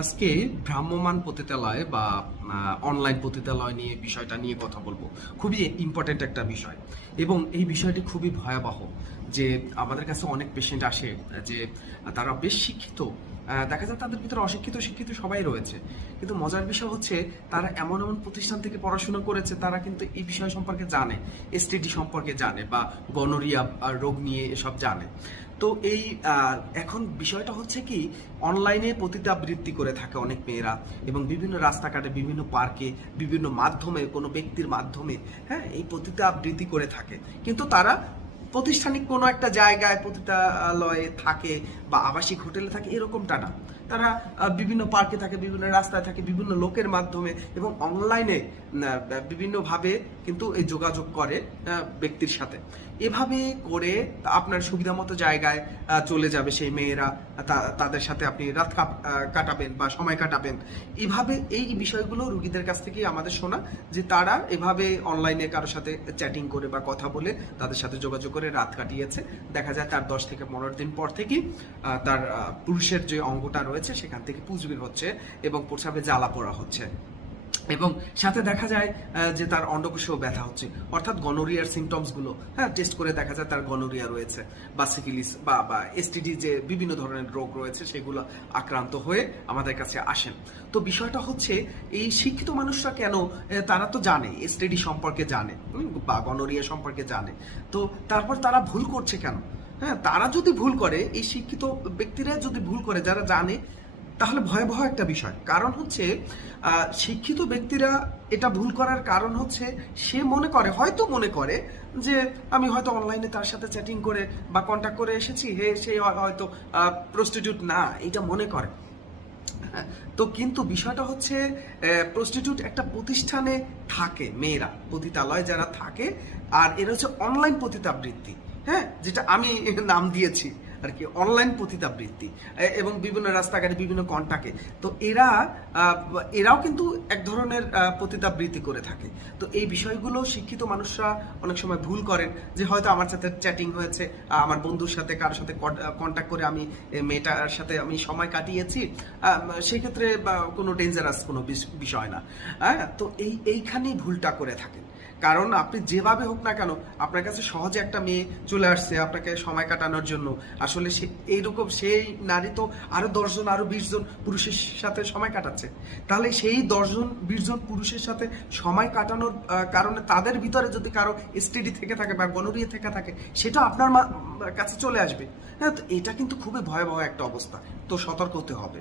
আজকে ভ্রাম্যমাণ পতিতালয় বা অনলাইন পতিতালয় নিয়ে বিষয়টা নিয়ে কথা বলবো। খুবই ইম্পর্টেন্ট একটা বিষয় এবং এই বিষয়টি খুবই ভয়াবহ যে আমাদের কাছে অনেক পেশেন্ট আসে যে তারা বেশ শিক্ষিত, দেখা যায় তাদের ভিতরে অশিক্ষিত শিক্ষিত সবাই রয়েছে, কিন্তু মজার বিষয় হচ্ছে তারা এমন এমন প্রতিষ্ঠান থেকে পড়াশোনা করেছে, তারা কিন্তু এই বিষয় সম্পর্কে জানে, এসটিডি সম্পর্কে জানে বা গনোরিয়া রোগ নিয়ে এসব জানে। তো এই এখন বিষয়টা হচ্ছে কি, অনলাইনে পতিতাবৃত্তি করে থাকে অনেক মেয়েরা এবং বিভিন্ন রাস্তাঘাটে, বিভিন্ন পার্কে, বিভিন্ন মাধ্যমে, কোনো ব্যক্তির মাধ্যমে, হ্যাঁ, এই পতিতাবৃত্তি করে থাকে। কিন্তু তারা প্রতিষ্ঠানিক কোনো একটা জায়গায় পতিতালয়ে থাকে বা আবাসিক হোটেলে থাকে এরকমটা না। তারা বিভিন্ন পার্কে থাকে, বিভিন্ন রাস্তায় থাকে, বিভিন্ন লোকের মাধ্যমে এবং অনলাইনে বিভিন্নভাবে কিন্তু এই যোগাযোগ করে ব্যক্তির সাথে। এভাবে করে আপনার সুবিধা মতো জায়গায় চলে যাবে সেই মেয়েরা, তাদের সাথে আপনি রাত কাটাবেন বা সময় কাটাবেন। এভাবে এই বিষয়গুলো রুগীদের কাছ থেকেই আমাদের শোনা যে তারা এভাবে অনলাইনে কারোর সাথে চ্যাটিং করে বা কথা বলে তাদের সাথে যোগাযোগ করে রাত কাটিয়েছে। দেখা যায় তার 10 থেকে 15 দিন পর থেকেই তার পুরুষের যে অঙ্গটা রয়েছে সেখান থেকে পুঁজ বের হচ্ছে এবং প্রস্রাবে জ্বালা পোড়া হচ্ছে এবং সাথে দেখা যায় যে তার অন্ডকোষেও ব্যথা হচ্ছে, অর্থাৎ গনোরিয়ার সিমটমস গুলো টেস্ট করে দেখা যায় তার গনোরিয়া রয়েছে বা সিফিলিস বা এসটিডি যে বিভিন্ন ধরনের রোগ রয়েছে সেগুলো আক্রান্ত হয়ে আমাদের কাছে আসেন। তো বিষয়টা হচ্ছে এই শিক্ষিত মানুষরা কেন, তারা তো জানে এসটিডি সম্পর্কে জানে বা গনোরিয়া সম্পর্কে জানে, তো তারপর তারা ভুল করছে কেন? হ্যাঁ, তারা যদি ভুল করে, এই শিক্ষিত ব্যক্তিরা যদি ভুল করে, যারা জানে, তাহলে ভয়াবহ একটা বিষয়। কারণ হচ্ছে শিক্ষিত ব্যক্তিরা এটা ভুল করার কারণ হচ্ছে সে হয়তো মনে করে যে আমি হয়তো অনলাইনে তার সাথে চ্যাটিং করে বা কন্ট্যাক্ট করে এসেছি, সে হয়তো প্রস্টিটিউট না, এটা মনে করে। তো কিন্তু বিষয়টা হচ্ছে প্রস্টিটিউট একটা প্রতিষ্ঠানে থাকে, মেয়েরা পতিতালয় যারা থাকে, আর এরা হচ্ছে অনলাইন পতিতাবৃত্তি, হ্যাঁ, যেটা আমি নাম দিয়েছি আর কি, অনলাইন পতিতাবৃত্তি, এবং বিভিন্ন রাস্তাঘাটে বিভিন্ন কন্টাক্টে। তো এরাও কিন্তু এক ধরনের পতিতাবৃত্তি করে থাকে। তো এই বিষয়গুলো শিক্ষিত মানুষরা অনেক সময় ভুল করেন যে হয়তো আমার সাথে চ্যাটিং হয়েছে, আমার বন্ধুর সাথে কারোর সাথে কন্ট্যাক্ট করে আমি মেয়েটার সাথে আমি সময় কাটিয়েছি, সেক্ষেত্রে কোনো ডেঞ্জারাস কোনো বিষয় না। হ্যাঁ, তো এইখানেই ভুলটা করে থাকেন। কারণ আপনি যেভাবে হোক না কেন, আপনার কাছে সহজে একটা মেয়ে চলে আসছে আপনাকে সময় কাটানোর জন্য, আসলে এইরকম সেই নারী তো আরো 10 জন আরো 20 জন পুরুষের সাথে সময় কাটাচ্ছে। তাহলে সেই 10 জন 20 জন পুরুষের সাথে সময় কাটানোর কারণে তাদের ভিতরে যদি কারো এসটিডি থেকে থাকে বা গনোরিয়া থেকে থাকে, সেটা আপনার কাছে চলে আসবে। হ্যাঁ, তো এটা কিন্তু খুবই ভয়াবহ একটা অবস্থা। তো সতর্ক হতে হবে।